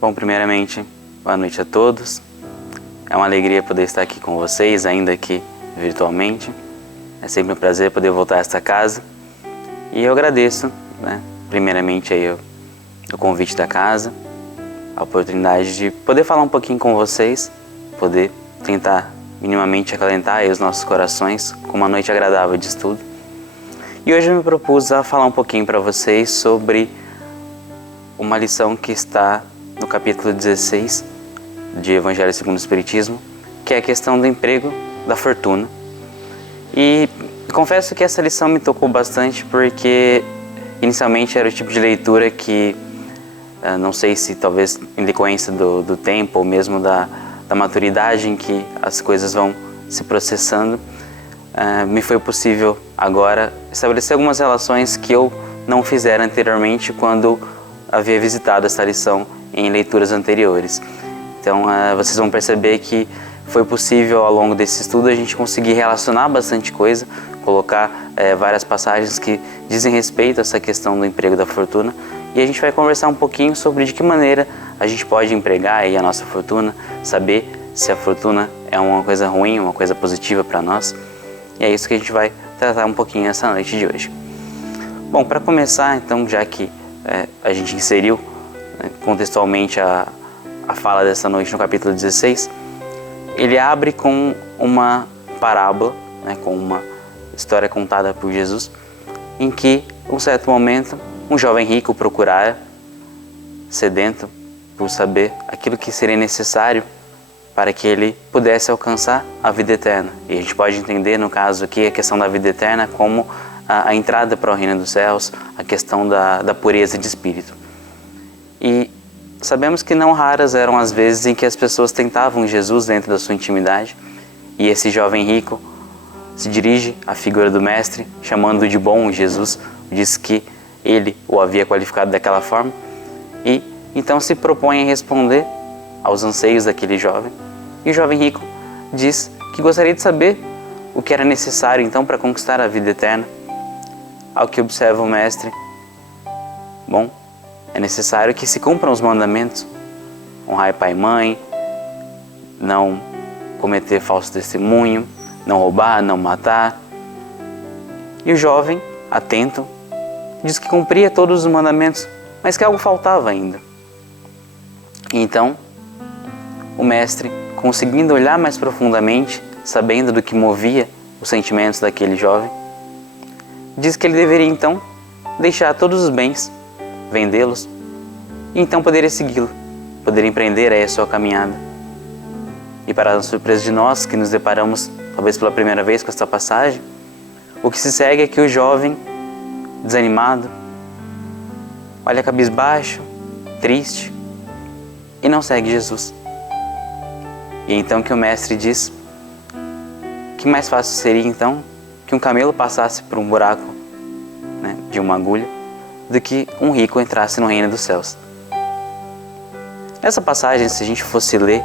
Bom, primeiramente, boa noite a todos. É uma alegria poder estar aqui com vocês, ainda que virtualmente. É sempre um prazer poder voltar a esta casa. E eu agradeço, primeiramente aí o convite da casa, a oportunidade de poder falar um pouquinho com vocês, poder tentar minimamente acalentar aí os nossos corações com uma noite agradável de estudo. E hoje eu me propus a falar um pouquinho para vocês sobre uma lição que está no capítulo 16 de Evangelho segundo o Espiritismo, que é a questão do emprego da fortuna. E confesso que essa lição me tocou bastante porque inicialmente era o tipo de leitura que, não sei se talvez em decorrência do tempo ou mesmo da maturidade em que as coisas vão se processando, me foi possível agora estabelecer algumas relações que eu não fizera anteriormente quando havia visitado essa lição em leituras anteriores. Então vocês vão perceber que foi possível ao longo desse estudo a gente conseguir relacionar bastante coisa, colocar várias passagens que dizem respeito a essa questão do emprego da fortuna, e a gente vai conversar um pouquinho sobre de que maneira a gente pode empregar aí a nossa fortuna, saber se a fortuna é uma coisa ruim, uma coisa positiva para nós. E é isso que a gente vai tratar um pouquinho essa noite de hoje. Bom, para começar então, já que a gente inseriu contextualmente a fala dessa noite no capítulo 16, ele abre com uma parábola, com uma história contada por Jesus, em que, em um certo momento, um jovem rico procurara, sedento por saber aquilo que seria necessário para que ele pudesse alcançar a vida eterna. E a gente pode entender, no caso aqui, a questão da vida eterna como a entrada para o reino dos céus, a questão da pureza de espírito. E sabemos que não raras eram as vezes em que as pessoas tentavam Jesus dentro da sua intimidade, e esse jovem rico se dirige à figura do mestre, chamando-o de bom. Jesus diz que ele o havia qualificado daquela forma, e então se propõe a responder aos anseios daquele jovem. E o jovem rico diz que gostaria de saber o que era necessário então para conquistar a vida eterna. Ao que observa o mestre: bom, é necessário que se cumpram os mandamentos: honrar pai e mãe, não cometer falso testemunho, não roubar, não matar. E o jovem, atento, diz que cumpria todos os mandamentos, mas que algo faltava ainda. E então, o mestre, conseguindo olhar mais profundamente, sabendo do que movia os sentimentos daquele jovem, diz que ele deveria então deixar todos os bens, vendê-los, e então poderia segui-lo, poderia empreender aí a sua caminhada. E para a surpresa de nós, que nos deparamos talvez pela primeira vez com esta passagem, o que se segue é que o jovem, desanimado, olha cabisbaixo, triste, e não segue Jesus. E então que o mestre diz que mais fácil seria então que um camelo passasse por um buraco de uma agulha do que um rico entrasse no reino dos céus. Essa passagem, se a gente fosse ler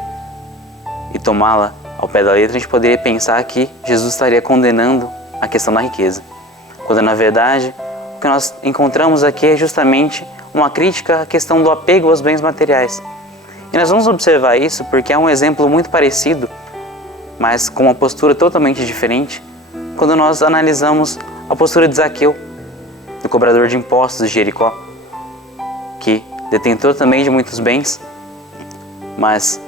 e tomá-la ao pé da letra, a gente poderia pensar que Jesus estaria condenando a questão da riqueza, quando na verdade o que nós encontramos aqui é justamente uma crítica à questão do apego aos bens materiais. E nós vamos observar isso porque é um exemplo muito parecido, mas com uma postura totalmente diferente, quando nós analisamos a postura de Zaqueu, do cobrador de impostos de Jericó, que detentor também de muitos bens, mas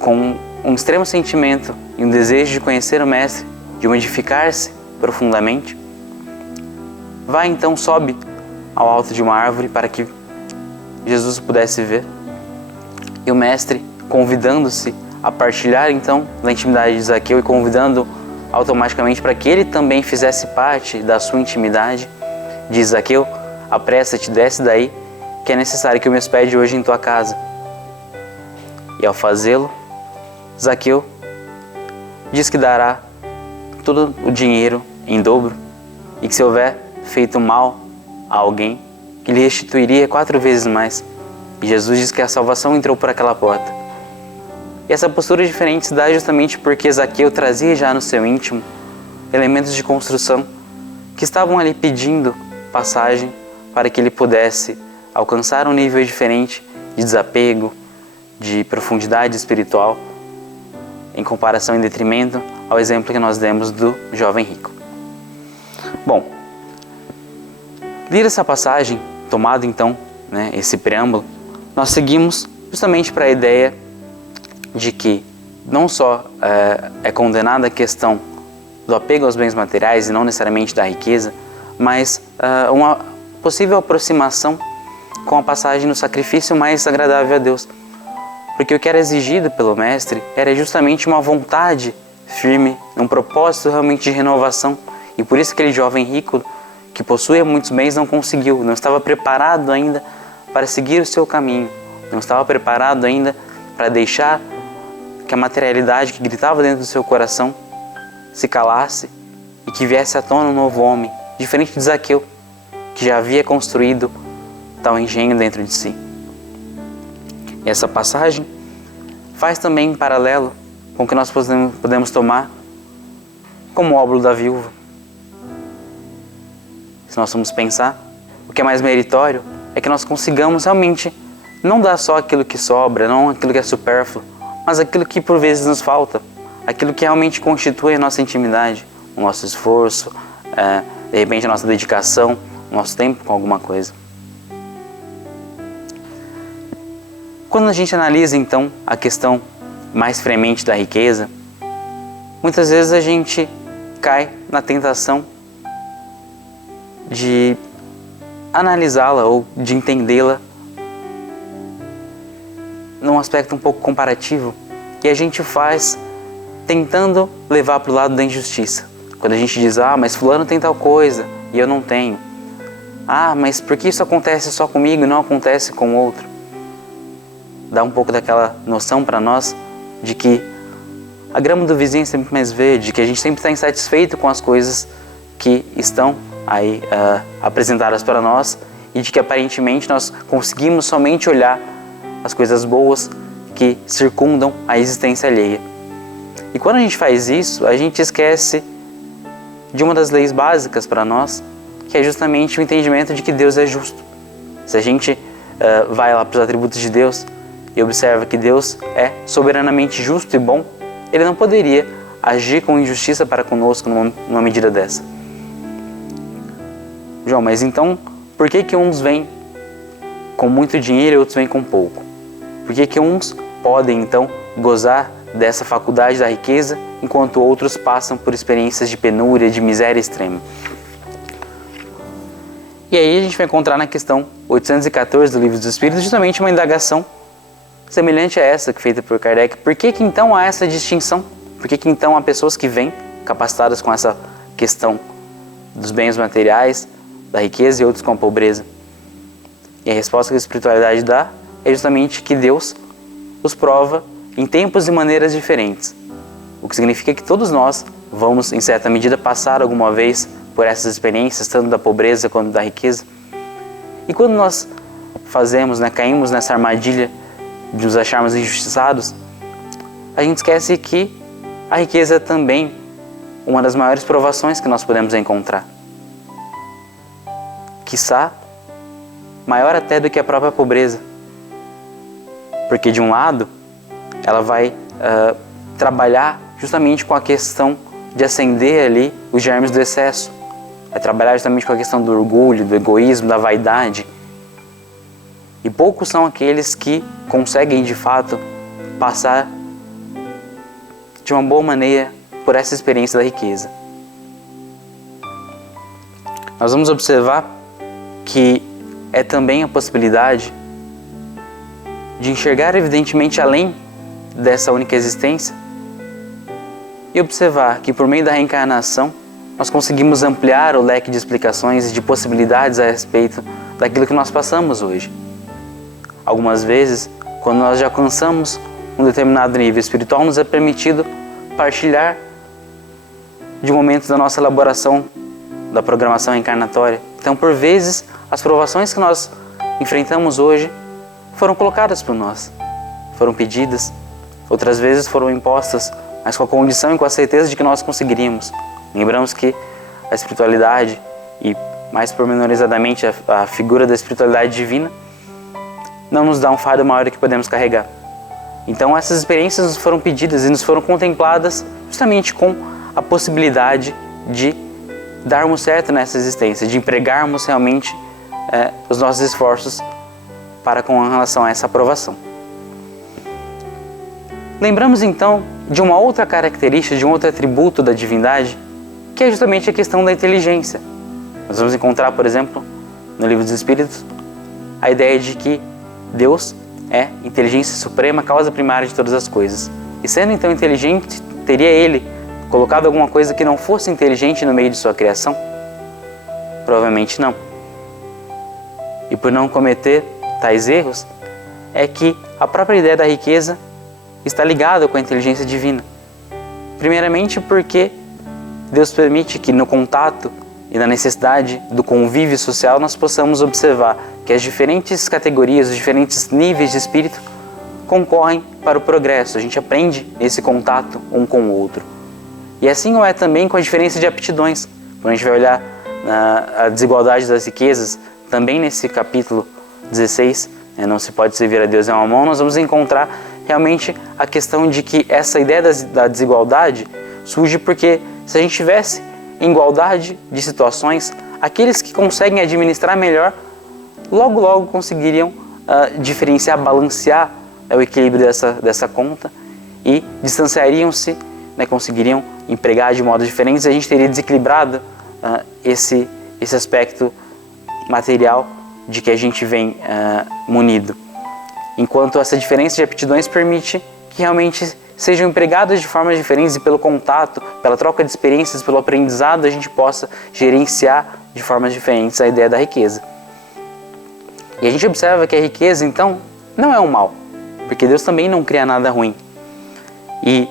com um extremo sentimento e um desejo de conhecer o Mestre, de modificar-se profundamente, vai então, sobe ao alto de uma árvore para que Jesus o pudesse ver. E o Mestre, convidando-se a partilhar então da intimidade de Zaqueu e convidando automaticamente para que ele também fizesse parte da sua intimidade, diz: Zaqueu, apressa-te, desce daí, que é necessário que eu me hospede hoje em tua casa. E ao fazê-lo, Zaqueu diz que dará todo o dinheiro em dobro e que se houver feito mal a alguém, que lhe restituiria 4 vezes mais. E Jesus diz que a salvação entrou por aquela porta. E essa postura diferente se dá justamente porque Zaqueu trazia já no seu íntimo elementos de construção que estavam ali pedindo passagem para que ele pudesse alcançar um nível diferente de desapego, de profundidade espiritual em comparação, em detrimento ao exemplo que nós demos do jovem rico. Bom, lida essa passagem, tomado então esse preâmbulo, nós seguimos justamente para a ideia de que não só é condenada a questão do apego aos bens materiais e não necessariamente da riqueza, mas uma possível aproximação com a passagem do sacrifício mais agradável a Deus. Porque o que era exigido pelo Mestre era justamente uma vontade firme, um propósito realmente de renovação. E por isso aquele jovem rico que possuía muitos bens não conseguiu, não estava preparado ainda para seguir o seu caminho, não estava preparado ainda para deixar que a materialidade que gritava dentro do seu coração se calasse e que viesse à tona um novo homem, diferente de Zaqueu, que já havia construído tal engenho dentro de si. E essa passagem faz também um paralelo com o que nós podemos tomar como o óbolo da viúva. Se nós formos pensar, o que é mais meritório é que nós consigamos realmente não dar só aquilo que sobra, não aquilo que é supérfluo, mas aquilo que por vezes nos falta, aquilo que realmente constitui a nossa intimidade, o nosso esforço, de repente a nossa dedicação, o nosso tempo com alguma coisa. Quando a gente analisa então a questão mais fremente da riqueza, muitas vezes a gente cai na tentação de analisá-la ou de entendê-la num aspecto um pouco comparativo, e a gente faz tentando levar para o lado da injustiça. Quando a gente diz, mas fulano tem tal coisa e eu não tenho. Mas por que isso acontece só comigo e não acontece com o outro? Dá um pouco daquela noção para nós de que a grama do vizinho é sempre mais verde, que a gente sempre está insatisfeito com as coisas que estão aí apresentadas para nós e de que aparentemente nós conseguimos somente olhar as coisas boas que circundam a existência alheia. E quando a gente faz isso, a gente esquece de uma das leis básicas para nós, que é justamente o entendimento de que Deus é justo. Se a gente vai lá para os atributos de Deus e observa que Deus é soberanamente justo e bom, Ele não poderia agir com injustiça para conosco numa medida dessa. João, mas então, por que uns vêm com muito dinheiro e outros vêm com pouco? Por que uns podem, então, gozar dessa faculdade da riqueza, enquanto outros passam por experiências de penúria, de miséria extrema? E aí a gente vai encontrar na questão 814 do Livro dos Espíritos justamente uma indagação semelhante a essa que feita por Kardec. Por que então há essa distinção? Por que então há pessoas que vêm capacitadas com essa questão dos bens materiais, da riqueza, e outros com a pobreza? E a resposta que a espiritualidade dá é justamente que Deus os prova em tempos e maneiras diferentes. O que significa que todos nós vamos, em certa medida, passar alguma vez por essas experiências, tanto da pobreza quanto da riqueza. E quando nós caímos nessa armadilha de nos acharmos injustiçados, a gente esquece que a riqueza é também uma das maiores provações que nós podemos encontrar. Quiçá, maior até do que a própria pobreza. Porque de um lado, ela vai trabalhar justamente com a questão de acender ali os germes do excesso. Vai trabalhar justamente com a questão do orgulho, do egoísmo, da vaidade. E poucos são aqueles que conseguem, de fato, passar de uma boa maneira por essa experiência da riqueza. Nós vamos observar que é também a possibilidade de enxergar evidentemente além dessa única existência e observar que por meio da reencarnação nós conseguimos ampliar o leque de explicações e de possibilidades a respeito daquilo que nós passamos hoje. Algumas vezes, quando nós já alcançamos um determinado nível espiritual, nos é permitido partilhar de momentos da nossa elaboração da programação reencarnatória. Então, por vezes, as provações que nós enfrentamos hoje foram colocadas por nós, foram pedidas, outras vezes foram impostas, mas com a condição e com a certeza de que nós conseguiríamos. Lembramos que a espiritualidade, e mais pormenorizadamente a figura da espiritualidade divina, não nos dá um fardo maior do que podemos carregar. Então essas experiências nos foram pedidas e nos foram contempladas justamente com a possibilidade de darmos certo nessa existência, de empregarmos realmente os nossos esforços para com relação a essa aprovação. Lembramos então de uma outra característica, de um outro atributo da divindade, que é justamente a questão da inteligência. Nós vamos encontrar, por exemplo, no Livro dos Espíritos, a ideia de que Deus é inteligência suprema, causa primária de todas as coisas. E sendo então inteligente, teria Ele colocado alguma coisa que não fosse inteligente no meio de sua criação? Provavelmente não. E por não cometer tais erros, é que a própria ideia da riqueza está ligada com a inteligência divina. Primeiramente porque Deus permite que no contato e na necessidade do convívio social nós possamos observar que as diferentes categorias, os diferentes níveis de espírito concorrem para o progresso. A gente aprende esse contato um com o outro. E assim é também com a diferença de aptidões. Quando a gente vai olhar a desigualdade das riquezas, também nesse capítulo 16, não se pode servir a Deus e a Mamon, nós vamos encontrar realmente a questão de que essa ideia da desigualdade surge porque se a gente tivesse igualdade de situações, aqueles que conseguem administrar melhor, logo conseguiriam diferenciar, balancear o equilíbrio dessa conta e distanciariam-se, conseguiriam empregar de modos diferentes e a gente teria desequilibrado esse aspecto material de que a gente vem munido. Enquanto essa diferença de aptidões permite que realmente sejam empregadas de formas diferentes e pelo contato, pela troca de experiências, pelo aprendizado, a gente possa gerenciar de formas diferentes a ideia da riqueza. E a gente observa que a riqueza, então, não é um mal, porque Deus também não cria nada ruim. E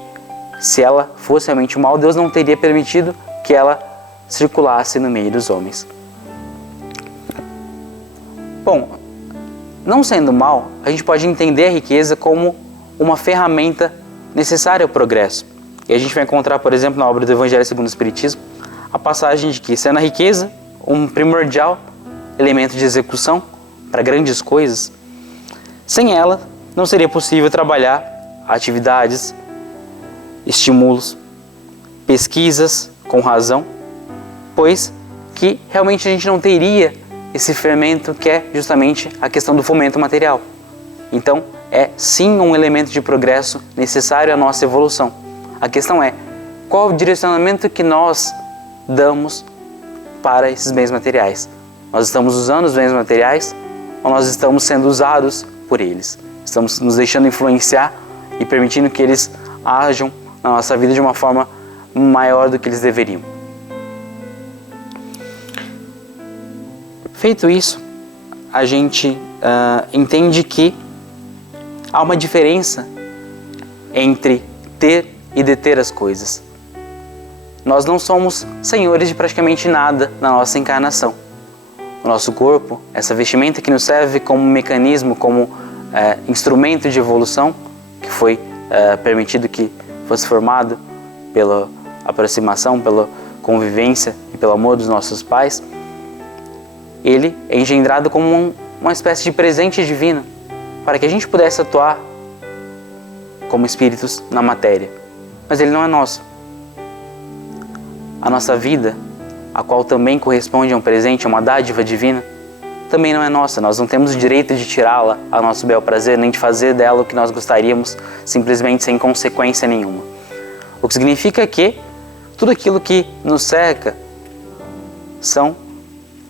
se ela fosse realmente um mal, Deus não teria permitido que ela circulasse no meio dos homens. Bom, não sendo mal, a gente pode entender a riqueza como uma ferramenta necessária ao progresso. E a gente vai encontrar, por exemplo, na obra do Evangelho segundo o Espiritismo, a passagem de que, sendo a riqueza um primordial elemento de execução para grandes coisas, sem ela não seria possível trabalhar atividades, estímulos, pesquisas com razão, pois que realmente a gente não teria esse fermento que é justamente a questão do fomento material. Então, é sim um elemento de progresso necessário à nossa evolução. A questão é, qual o direcionamento que nós damos para esses bens materiais? Nós estamos usando os bens materiais ou nós estamos sendo usados por eles? Estamos nos deixando influenciar e permitindo que eles ajam na nossa vida de uma forma maior do que eles deveriam. Feito isso, a gente entende que há uma diferença entre ter e deter as coisas. Nós não somos senhores de praticamente nada na nossa encarnação. O nosso corpo, essa vestimenta que nos serve como mecanismo, como instrumento de evolução, que foi permitido que fosse formado pela aproximação, pela convivência e pelo amor dos nossos pais, ele é engendrado como uma espécie de presente divino para que a gente pudesse atuar como espíritos na matéria. Mas ele não é nosso. A nossa vida, a qual também corresponde a um presente, a uma dádiva divina, também não é nossa. Nós não temos o direito de tirá-la a nosso bel prazer, nem de fazer dela o que nós gostaríamos, simplesmente sem consequência nenhuma. O que significa que tudo aquilo que nos cerca são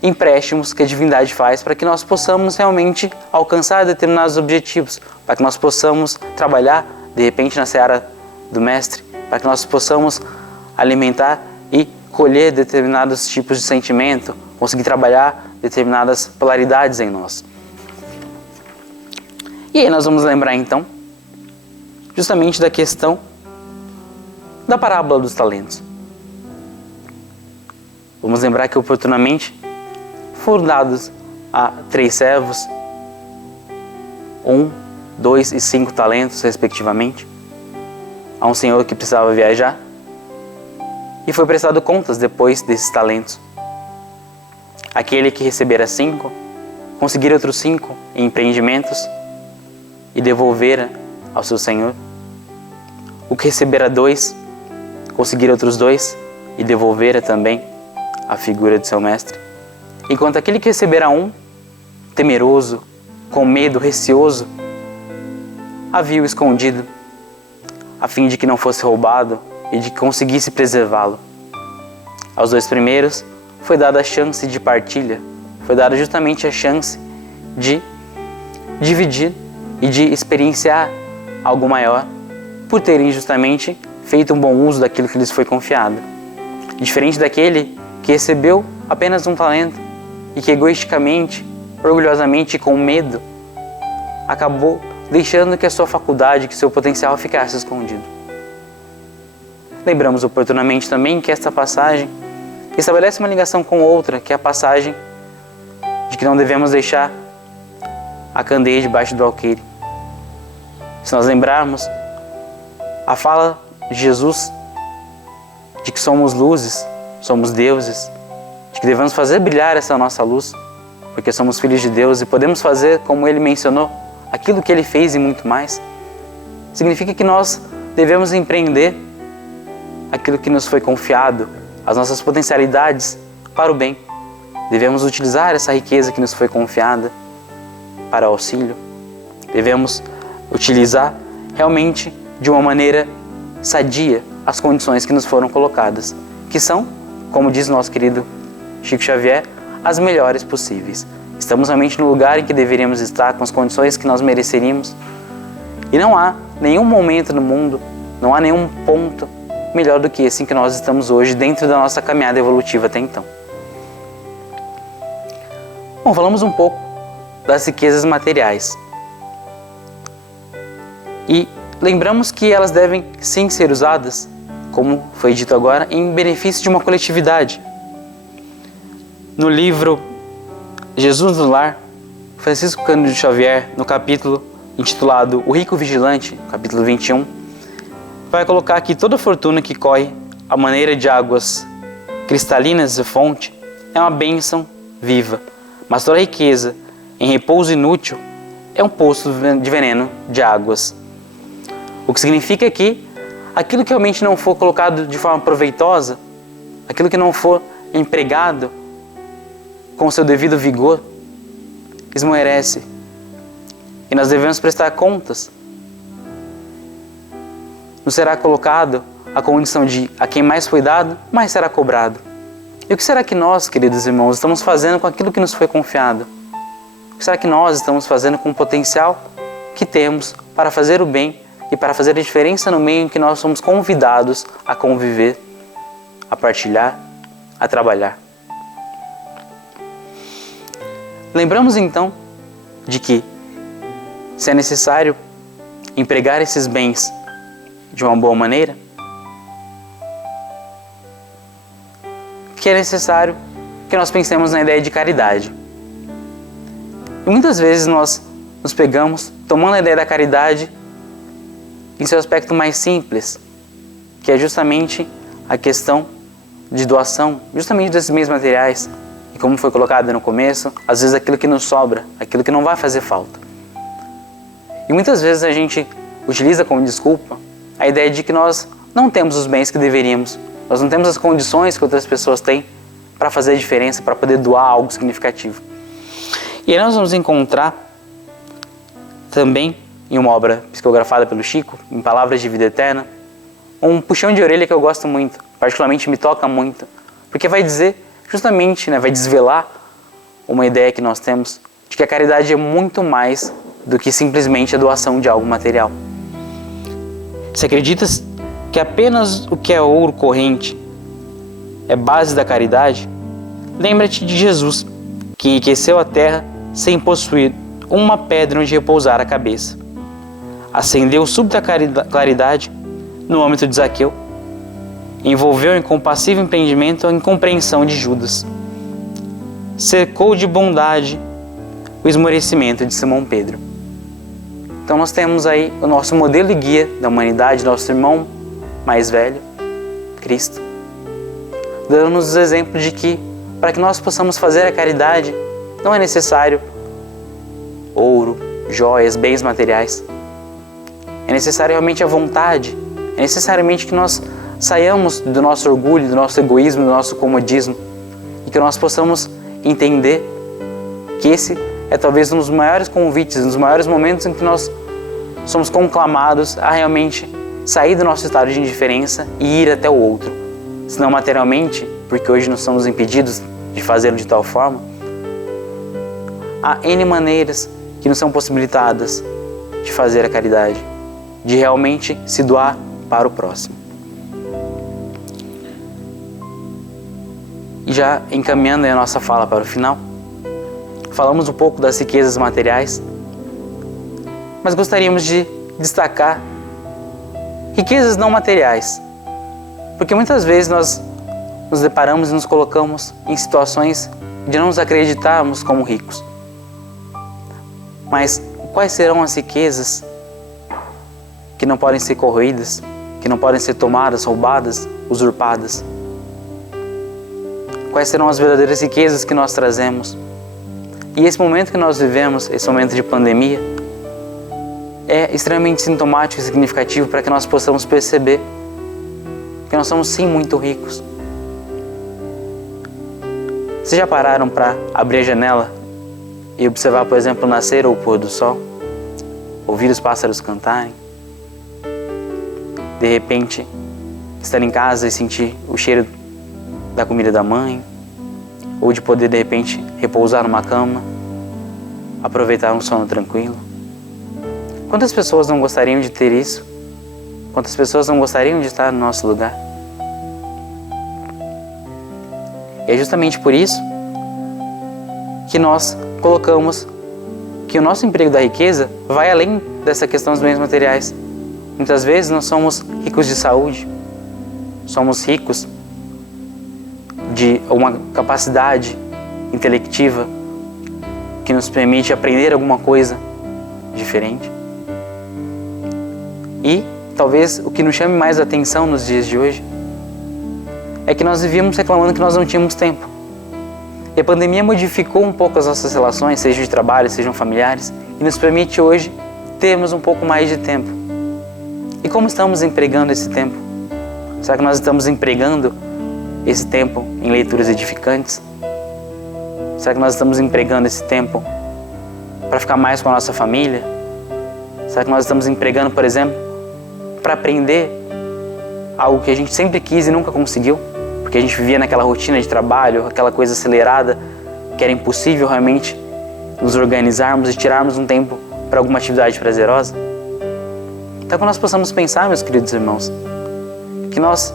empréstimos que a divindade faz para que nós possamos realmente alcançar determinados objetivos, para que nós possamos trabalhar, de repente, na seara do Mestre, para que nós possamos alimentar e colher determinados tipos de sentimento, conseguir trabalhar determinadas polaridades em nós. E aí nós vamos lembrar, então, justamente da questão da parábola dos talentos. Vamos lembrar que oportunamente foram dados a 3 servos, 1, 2 e 5 talentos, respectivamente, a um senhor que precisava viajar, e foi prestado contas depois desses talentos. Aquele que recebera 5, conseguira outros 5 em empreendimentos e devolvera ao seu Senhor. O que recebera 2, conseguir outros 2 e devolvera também a figura de seu mestre. Enquanto aquele que recebera 1, temeroso, com medo, receoso, havia-o escondido, a fim de que não fosse roubado e de que conseguisse preservá-lo. Aos 2 primeiros foi dada a chance de partilha, foi dada justamente a chance de dividir e de experienciar algo maior, por terem justamente feito um bom uso daquilo que lhes foi confiado. Diferente daquele que recebeu apenas 1 talento e que egoisticamente, orgulhosamente e com medo, acabou deixando que a sua faculdade, que seu potencial ficasse escondido. Lembramos oportunamente também que esta passagem estabelece uma ligação com outra, que é a passagem de que não devemos deixar a candeia debaixo do alqueire. Se nós lembrarmos a fala de Jesus de que somos luzes, somos deuses, de que devemos fazer brilhar essa nossa luz, porque somos filhos de Deus e podemos fazer, como Ele mencionou, aquilo que Ele fez e muito mais, significa que nós devemos empreender aquilo que nos foi confiado, as nossas potencialidades para o bem. Devemos utilizar essa riqueza que nos foi confiada para auxílio. Devemos utilizar realmente de uma maneira sadia as condições que nos foram colocadas, que são, como diz nosso querido Chico Xavier, as melhores possíveis. Estamos realmente no lugar em que deveríamos estar, com as condições que nós mereceríamos. E não há nenhum momento no mundo, não há nenhum ponto melhor do que esse em que nós estamos hoje, dentro da nossa caminhada evolutiva até então. Bom, falamos um pouco das riquezas materiais. E lembramos que elas devem sim ser usadas, como foi dito agora, em benefício de uma coletividade. No livro Jesus no Lar, Francisco Cândido Xavier, no capítulo intitulado O Rico Vigilante, capítulo 21, vai colocar que toda fortuna que corre à maneira de águas cristalinas de fonte é uma bênção viva, mas toda riqueza em repouso inútil é um poço de veneno de águas. O que significa que aquilo que realmente não for colocado de forma proveitosa, aquilo que não for empregado com o seu devido vigor, esmoerece. E nós devemos prestar contas. Nos será colocado a condição de a quem mais foi dado, mais será cobrado. E o que será que nós, queridos irmãos, estamos fazendo com aquilo que nos foi confiado? O que será que nós estamos fazendo com o potencial que temos para fazer o bem e para fazer a diferença no meio em que nós somos convidados a conviver, a partilhar, a trabalhar? Lembramos então de que, se é necessário empregar esses bens de uma boa maneira, que é necessário que nós pensemos na ideia de caridade. E muitas vezes nós nos pegamos tomando a ideia da caridade em seu aspecto mais simples, que é justamente a questão de doação, justamente desses bens materiais. E como foi colocado no começo, às vezes aquilo que nos sobra, aquilo que não vai fazer falta. E muitas vezes a gente utiliza como desculpa a ideia de que nós não temos os bens que deveríamos, nós não temos as condições que outras pessoas têm para fazer a diferença, para poder doar algo significativo. E aí nós vamos encontrar também, em uma obra psicografada pelo Chico, em Palavras de Vida Eterna, um puxão de orelha que eu gosto muito, particularmente me toca muito, porque vai dizer justamente, vai desvelar uma ideia que nós temos de que a caridade é muito mais do que simplesmente a doação de algo material. Se acreditas que apenas o que é ouro corrente é base da caridade, lembra-te de Jesus, que enriqueceu a terra sem possuir uma pedra onde repousar a cabeça. Acendeu súbita claridade no âmbito de Zaqueu, envolveu em compassivo empreendimento a incompreensão de Judas, cercou de bondade o esmorecimento de Simão Pedro. Então nós temos aí o nosso modelo e guia da humanidade, nosso irmão mais velho, Cristo, dando-nos o exemplo de que, para que nós possamos fazer a caridade, não é necessário ouro, joias, bens materiais. é necessário realmente a vontade, é necessariamente que nós saiamos do nosso orgulho, do nosso egoísmo, do nosso comodismo e que nós possamos entender que esse é talvez um dos maiores convites, um dos maiores momentos em que nós somos conclamados a realmente sair do nosso estado de indiferença e ir até o outro. Se não materialmente, porque hoje nós somos impedidos de fazê-lo de tal forma, há N maneiras que nos são possibilitadas de fazer a caridade, de realmente se doar para o próximo. E já encaminhando a nossa fala para o final, falamos um pouco das riquezas materiais, mas gostaríamos de destacar riquezas não materiais, porque muitas vezes nós nos deparamos e nos colocamos em situações de não nos acreditarmos como ricos. Mas quais serão as riquezas que não podem ser corroídas, que não podem ser tomadas, roubadas, usurpadas? Quais serão as verdadeiras riquezas que nós trazemos? E esse momento que nós vivemos, esse momento de pandemia, é extremamente sintomático e significativo para que nós possamos perceber que nós somos sim muito ricos. Vocês já pararam para abrir a janela e observar, por exemplo, o nascer ou o pôr do sol? Ouvir os pássaros cantarem? De repente, estar em casa e sentir o cheiro da comida da mãe? Ou de poder, de repente, repousar numa cama, aproveitar um sono tranquilo? Quantas pessoas não gostariam de ter isso? Quantas pessoas não gostariam de estar no nosso lugar? E é justamente por isso que nós colocamos que o nosso emprego da riqueza vai além dessa questão dos bens materiais. Muitas vezes nós somos ricos de saúde, somos ricos de uma capacidade intelectiva que nos permite aprender alguma coisa diferente. E talvez o que nos chame mais a atenção nos dias de hoje é que nós vivíamos reclamando que nós não tínhamos tempo. E a pandemia modificou um pouco as nossas relações, sejam de trabalho, sejam familiares, e nos permite hoje termos um pouco mais de tempo. E como estamos empregando esse tempo? Será que nós estamos empregando esse tempo em leituras edificantes? Será que nós estamos empregando esse tempo para ficar mais com a nossa família? Será que nós estamos empregando, por exemplo, para aprender algo que a gente sempre quis e nunca conseguiu? Porque a gente vivia naquela rotina de trabalho, aquela coisa acelerada, que era impossível realmente nos organizarmos e tirarmos um tempo para alguma atividade prazerosa? Então que nós possamos pensar, meus queridos irmãos, que nós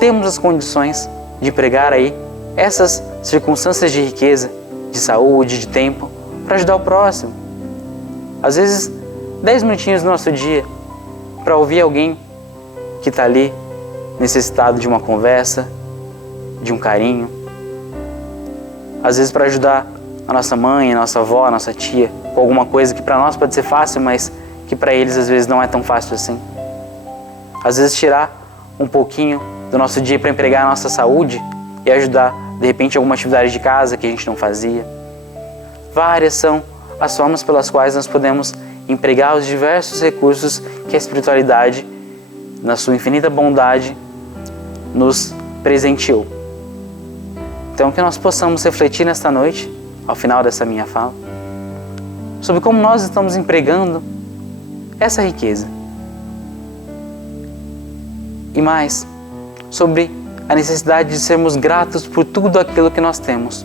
temos as condições de empregar aí essas circunstâncias de riqueza, de saúde, de tempo, para ajudar o próximo. Às vezes, 10 minutinhos do nosso dia para ouvir alguém que está ali necessitado de uma conversa, de um carinho. Às vezes para ajudar a nossa mãe, a nossa avó, a nossa tia, com alguma coisa que para nós pode ser fácil, mas que para eles às vezes não é tão fácil assim. Às vezes tirar um pouquinho do nosso dia para empregar a nossa saúde e ajudar, de repente, alguma atividade de casa que a gente não fazia. Várias são as formas pelas quais nós podemos empregar os diversos recursos que a espiritualidade, na sua infinita bondade, nos presenteou. Então, que nós possamos refletir nesta noite, ao final dessa minha fala, sobre como nós estamos empregando essa riqueza. E mais, sobre a necessidade de sermos gratos por tudo aquilo que nós temos.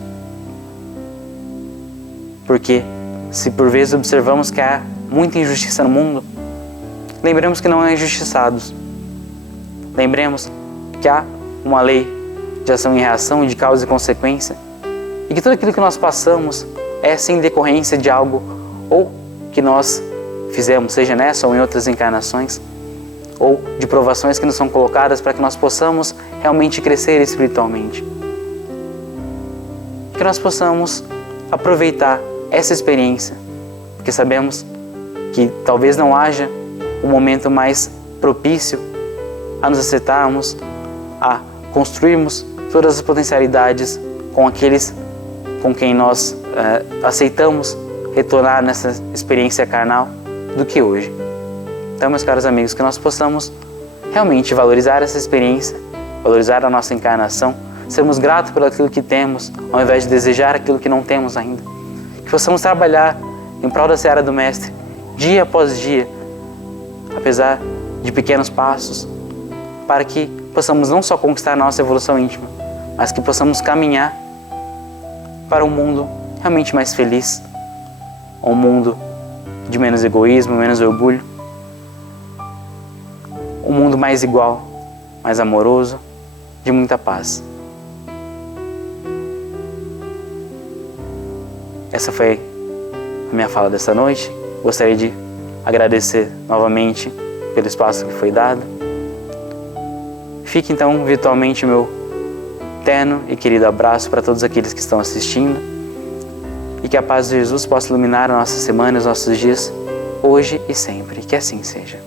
Porque, se por vezes observamos que há muita injustiça no mundo, lembremos que não há injustiçados. Lembremos que há uma lei de ação e reação, de causa e consequência, e que tudo aquilo que nós passamos é sem decorrência de algo ou que nós fizemos, seja nessa ou em outras encarnações, ou de provações que nos são colocadas para que nós possamos realmente crescer espiritualmente. Que nós possamos aproveitar essa experiência, porque sabemos que talvez não haja um momento mais propício a nos acertarmos, a construirmos todas as potencialidades com aqueles com quem nós aceitamos retornar nessa experiência carnal do que hoje. então, meus caros amigos, que nós possamos realmente valorizar essa experiência, valorizar a nossa encarnação, sermos gratos por aquilo que temos, ao invés de desejar aquilo que não temos ainda. Que possamos trabalhar em prol da seara do Mestre, dia após dia, apesar de pequenos passos, para que possamos não só conquistar a nossa evolução íntima, mas que possamos caminhar para um mundo realmente mais feliz, um mundo de menos egoísmo, menos orgulho, um mundo mais igual, mais amoroso, de muita paz. Essa foi a minha fala desta noite. Gostaria de agradecer novamente pelo espaço que foi dado. Fique então virtualmente meu terno e querido abraço para todos aqueles que estão assistindo e que a paz de Jesus possa iluminar a nossa semana, os nossos dias, hoje e sempre. Que assim seja.